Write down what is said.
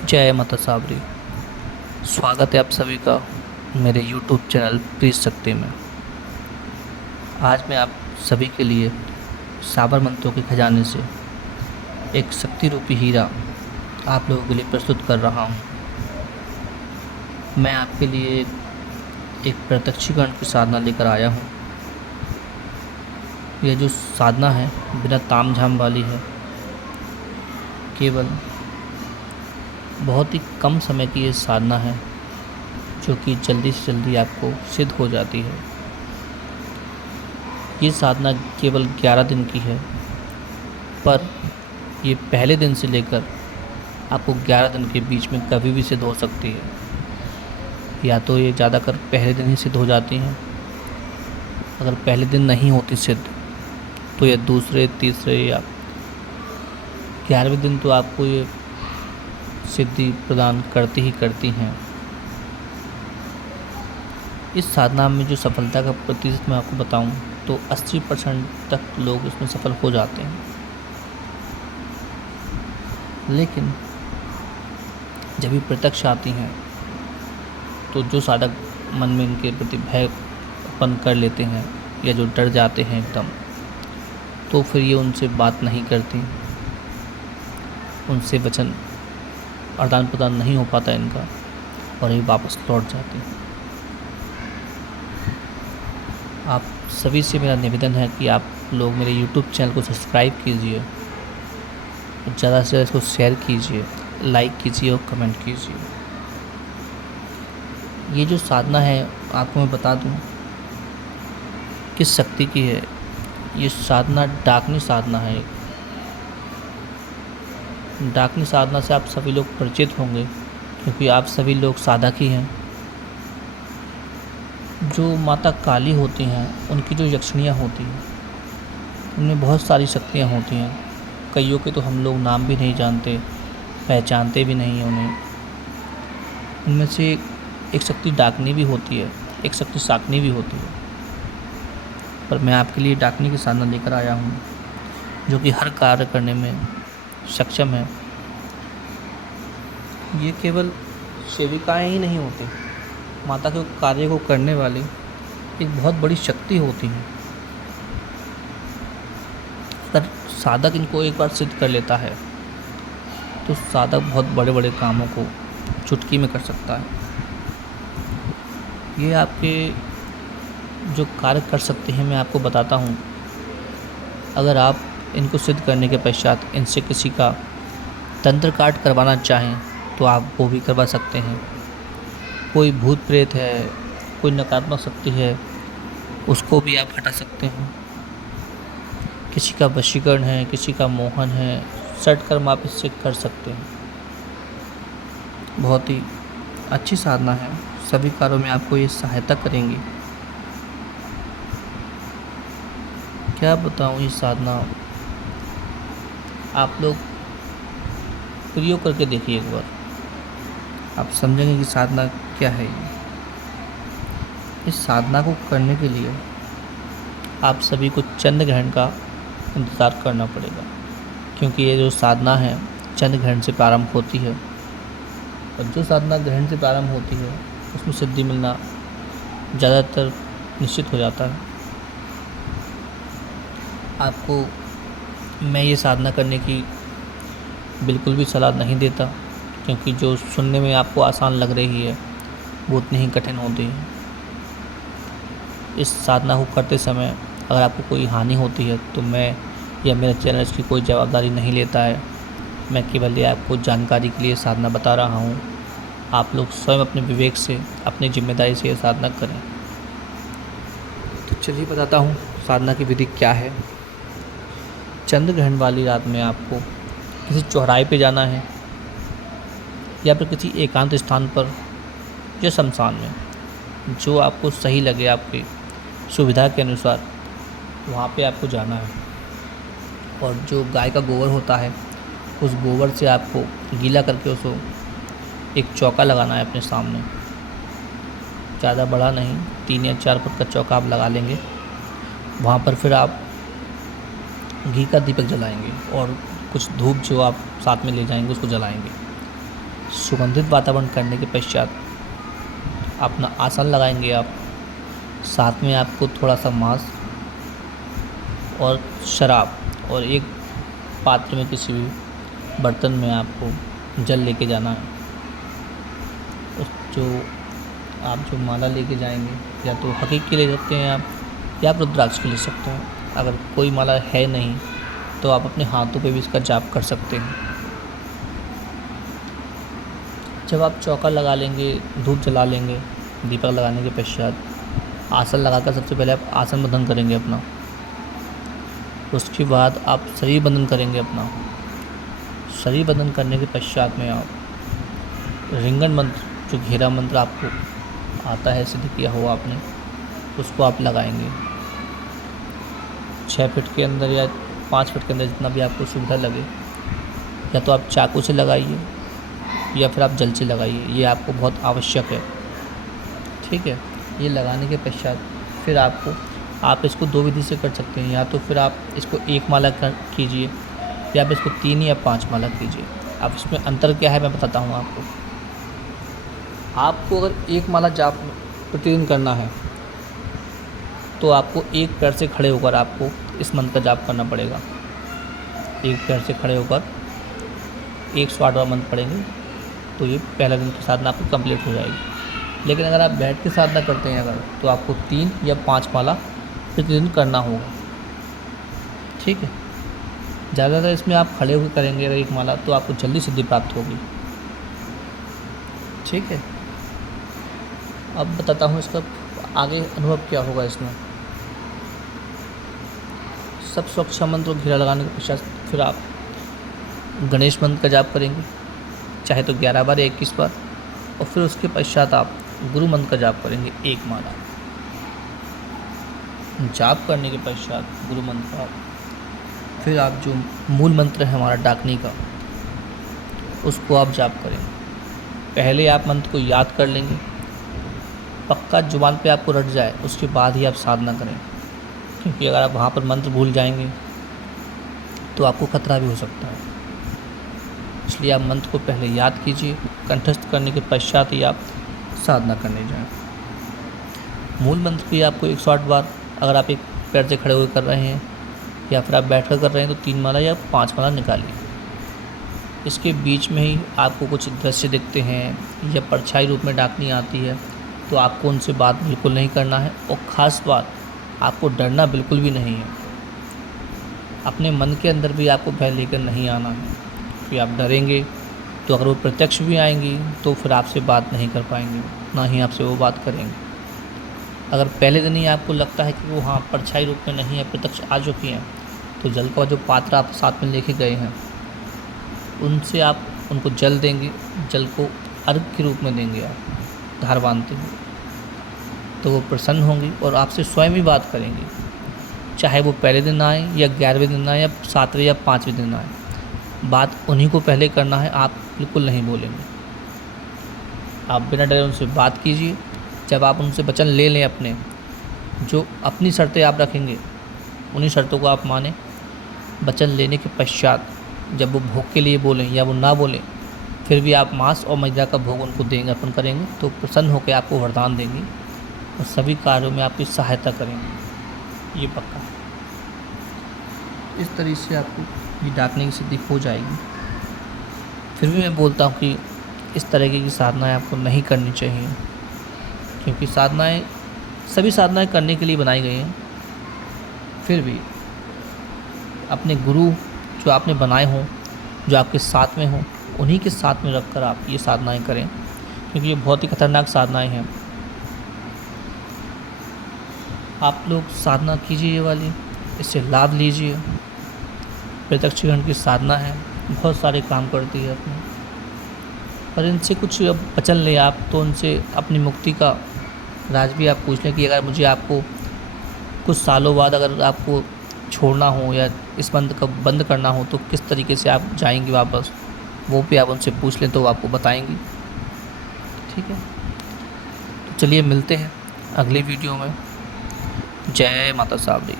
जय माता साबरी। स्वागत है आप सभी का मेरे YouTube चैनल प्लीज शक्ति में। आज मैं आप सभी के लिए साबर मंत्रों के खजाने से एक शक्ति रूपी हीरा आप लोगों के लिए प्रस्तुत कर रहा हूँ। मैं आपके लिए एक प्रत्यक्षीकरण की साधना लेकर आया हूँ। यह जो साधना है बिना तामझाम वाली है, केवल बहुत ही कम समय की ये साधना है जो कि जल्दी से जल्दी आपको सिद्ध हो जाती है। ये साधना केवल 11 दिन की है, पर ये पहले दिन से लेकर आपको 11 दिन के बीच में कभी भी सिद्ध हो सकती है। या तो ये ज़्यादातर पहले दिन ही सिद्ध हो जाती हैं। अगर पहले दिन नहीं होती सिद्ध तो ये दूसरे, तीसरे या 11वें दिन तो आपको ये सिद्धि प्रदान करती ही करती हैं। इस साधना में जो सफलता का प्रतिशत मैं आपको बताऊं तो 80% तक लोग इसमें सफल हो जाते हैं। लेकिन जब ये प्रत्यक्ष आती हैं तो जो साधक मन में इनके प्रति भय उत्पन्न कर लेते हैं या जो डर जाते हैं एकदम, तो फिर ये उनसे बात नहीं करती, उनसे वचन आदान प्रदान नहीं हो पाता इनका और ये वापस लौट जाते हैं। आप सभी से मेरा निवेदन है कि आप लोग मेरे YouTube चैनल को सब्सक्राइब कीजिए, ज़्यादा से ज़्यादा इसको शेयर कीजिए, लाइक कीजिए और कमेंट कीजिए। ये जो साधना है आपको मैं बता दूं किस शक्ति की है। ये साधना डाकनी साधना है। डाकनी साधना से आप सभी लोग परिचित होंगे क्योंकि आप सभी लोग साधक ही हैं। जो माता काली होती हैं उनकी जो यक्षिणियाँ होती हैं उनमें बहुत सारी शक्तियाँ होती हैं। कईयों के तो हम लोग नाम भी नहीं जानते, पहचानते भी नहीं हैं उन्हें। उनमें से एक शक्ति डाकनी भी होती है, एक शक्ति शाकनी भी होती है, पर मैं आपके लिए डाकनी की साधना लेकर आया हूँ जो कि हर कार्य करने में सक्षम है। ये केवल सेविकाएं ही नहीं होती, माता के कार्य को करने वाली एक बहुत बड़ी शक्ति होती है। अगर साधक इनको एक बार सिद्ध कर लेता है तो साधक बहुत बड़े बड़े कामों को चुटकी में कर सकता है। ये आपके जो कार्य कर सकते हैं मैं आपको बताता हूँ। अगर आप इनको सिद्ध करने के पश्चात इनसे किसी का तंत्र काट करवाना चाहें तो आप वो भी करवा सकते हैं। कोई भूत प्रेत है, कोई नकारात्मक शक्ति है, उसको भी आप हटा सकते हैं। किसी का वशीकरण है, किसी का मोहन है, सट कर्म आप इससे कर सकते हैं। बहुत ही अच्छी साधना है, सभी कार्यों में आपको ये सहायता करेंगी। क्या बताऊँ, ये साधना आप लोग प्रयोग करके देखिए एक बार, आप समझेंगे कि साधना क्या है। इस साधना को करने के लिए आप सभी को चंद्र ग्रहण का इंतज़ार करना पड़ेगा, क्योंकि ये जो साधना है चंद्र ग्रहण से प्रारंभ होती है और जो साधना ग्रहण से प्रारंभ होती है उसमें सिद्धि मिलना ज़्यादातर निश्चित हो जाता है। आपको मैं ये साधना करने की बिल्कुल भी सलाह नहीं देता, क्योंकि जो सुनने में आपको आसान लग रही है वो उतनी ही कठिन होती है। इस साधना को करते समय अगर आपको कोई हानि होती है तो मैं या मेरा चैनल इसकी कोई जवाबदारी नहीं लेता है। मैं केवल ये आपको जानकारी के लिए साधना बता रहा हूँ। आप लोग स्वयं अपने विवेक से, अपनी जिम्मेदारी से ये साधना करें। तो चलिए बताता हूँ साधना की विधि क्या है। चंद्र ग्रहण वाली रात में आपको किसी चौराहे पे जाना है या फिर किसी एकांत स्थान पर या शमशान में, जो आपको सही लगे आपकी सुविधा के अनुसार, वहाँ पे आपको जाना है। और जो गाय का गोबर होता है उस गोबर से आपको गीला करके उसको एक चौका लगाना है अपने सामने। ज़्यादा बड़ा नहीं, 3 या 4 फुट का चौका आप लगा लेंगे। वहाँ पर फिर आप घी का दीपक जलाएंगे और कुछ धूप जो आप साथ में ले जाएंगे उसको जलाएंगे। सुगंधित वातावरण करने के पश्चात अपना आसन लगाएंगे आप। साथ में आपको थोड़ा सा मांस और शराब और एक पात्र में किसी भी बर्तन में आपको जल लेके जाना है। उस जो माला लेके जाएंगे या तो हकीकी ले सकते हैं आप या रुद्राक्ष की ले सकते हैं। अगर कोई माला है नहीं तो आप अपने हाथों पे भी इसका जाप कर सकते हैं। जब आप चौका लगा लेंगे, धूप जला लेंगे, दीपक लगाने के पश्चात आसन लगाकर सबसे पहले आप आसन बंधन करेंगे अपना। उसके बाद आप शरीर बंधन करेंगे अपना। शरीर बंधन करने के पश्चात में आप रिंगण मंत्र, जो घेरा मंत्र आपको आता है, सिद्ध किया हुआ आपने, उसको आप लगाएंगे। 6 फीट के अंदर या 5 फीट के अंदर, जितना भी आपको सुविधा लगे। या तो आप चाकू से लगाइए या फिर आप जल से लगाइए, ये आपको बहुत आवश्यक है। ठीक है। ये लगाने के पश्चात फिर आप इसको 2 विधि से कर सकते हैं। या तो फिर आप इसको 1 माला कीजिए या आप इसको 3 या 5 माला कीजिए। अब इसमें अंतर क्या है मैं बताता हूँ आपको। आपको अगर 1 माला जाप प्रतिदिन करना है तो आपको एक पैर से खड़े होकर आपको इस मंत्र का जाप करना पड़ेगा। एक पैर से खड़े होकर 108 मंत्र पढ़ेंगे तो ये पहला दिन की साधना आपको कंप्लीट हो जाएगी। लेकिन अगर आप बैठ के साधना करते हैं तो आपको 3 या 5 माला प्रतिदिन करना होगा। ठीक है। ज़्यादातर इसमें आप खड़े होकर करेंगे अगर 1 माला तो आपको जल्दी सिद्धि प्राप्त होगी। ठीक है। अब बताता हूँ इसका आगे अनुभव क्या होगा इसमें। सब सुरक्षा मंत्र और घेरा लगाने के पश्चात फिर आप गणेश मंत्र का जाप करेंगे, चाहे तो 11 बार या 21 बार। और फिर उसके पश्चात आप गुरु मंत्र का जाप करेंगे 1 माला। जाप करने के पश्चात गुरु मंत्र का फिर आप जो मूल मंत्र है हमारा डाकनी का, उसको आप जाप करेंगे। पहले आप मंत्र को याद कर लेंगे, पक्का जुबान पे आपको रट जाए, उसके बाद ही आप साधना करें। क्योंकि अगर आप वहाँ पर मंत्र भूल जाएंगे तो आपको खतरा भी हो सकता है। इसलिए आप मंत्र को पहले याद कीजिए, कंठस्थ करने के पश्चात ही आप साधना करने जाएं। मूल मंत्र भी आपको 108 बार, अगर आप एक पैर से खड़े हुए कर रहे हैं या फिर आप बैठकर कर रहे हैं तो 3 माला या 5 माला निकालिए। इसके बीच में ही आपको कुछ दृश्य दिखते हैं या परछाई रूप में डाकनी आती है तो आपको उनसे बात बिल्कुल नहीं करना है। और ख़ास बात, आपको डरना बिल्कुल भी नहीं है। अपने मन के अंदर भी आपको भय लेकर नहीं आना है। कि आप डरेंगे तो अगर वो प्रत्यक्ष भी आएंगी तो फिर आपसे बात नहीं कर पाएंगे, ना ही आपसे वो बात करेंगे। अगर पहले दिन ही आपको लगता है कि वो हाँ परछाई रूप में नहीं है, प्रत्यक्ष आ चुकी हैं, तो जल का जो पात्र आप साथ में लेके गए हैं उनसे आप उनको जल देंगे। जल को अर्घ के रूप में देंगे आप धार बांधते हुए, तो वो प्रसन्न होंगी और आपसे स्वयं ही बात करेंगी। चाहे वो पहले दिन आए या 11वें दिन आए या 7वें या 5वें दिन आए, बात उन्हीं को पहले करना है, आप बिल्कुल नहीं बोलेंगे। आप बिना डरे उनसे बात कीजिए। जब आप उनसे वचन ले लें अपने, जो अपनी शर्तें आप रखेंगे उन्हीं शर्तों को आप माने। वचन लेने के पश्चात जब वो भोग के लिए बोलें या वो ना बोलें, फिर भी आप मांस और मैदा का भोग उनको देंगे, अर्पण करेंगे, तो प्रसन्न होकर आपको वरदान देंगे और सभी कार्यों में आपकी सहायता करेंगे। ये पक्का। इस तरीके से आपको ये डाकने की सिद्धि हो जाएगी। फिर भी मैं बोलता हूँ कि इस तरीके की साधनाएं आपको नहीं करनी चाहिए, क्योंकि सभी साधनाएं करने के लिए बनाई गई हैं। फिर भी अपने गुरु जो आपने बनाए हों, जो आपके साथ में हों, उन्हीं के साथ में रखकर आप ये साधनाएं करें, क्योंकि ये बहुत ही खतरनाक साधनाएं हैं। आप लोग साधना कीजिए ये वाली, इससे लाभ लीजिए। प्रत्यक्षीकरण की साधना है, बहुत सारे काम करती है अपने। पर इनसे कुछ वचन लें आप, तो उनसे अपनी मुक्ति का राज भी आप पूछ लें कि अगर मुझे आपको कुछ सालों बाद अगर आपको छोड़ना हो या इस बंद का बंद करना हो तो किस तरीके से आप जाएंगे वापस, वो भी आप उनसे पूछ लें तो वो आपको बताएंगी। ठीक है। तो चलिए मिलते हैं अगली वीडियो में। जय माता सावरी।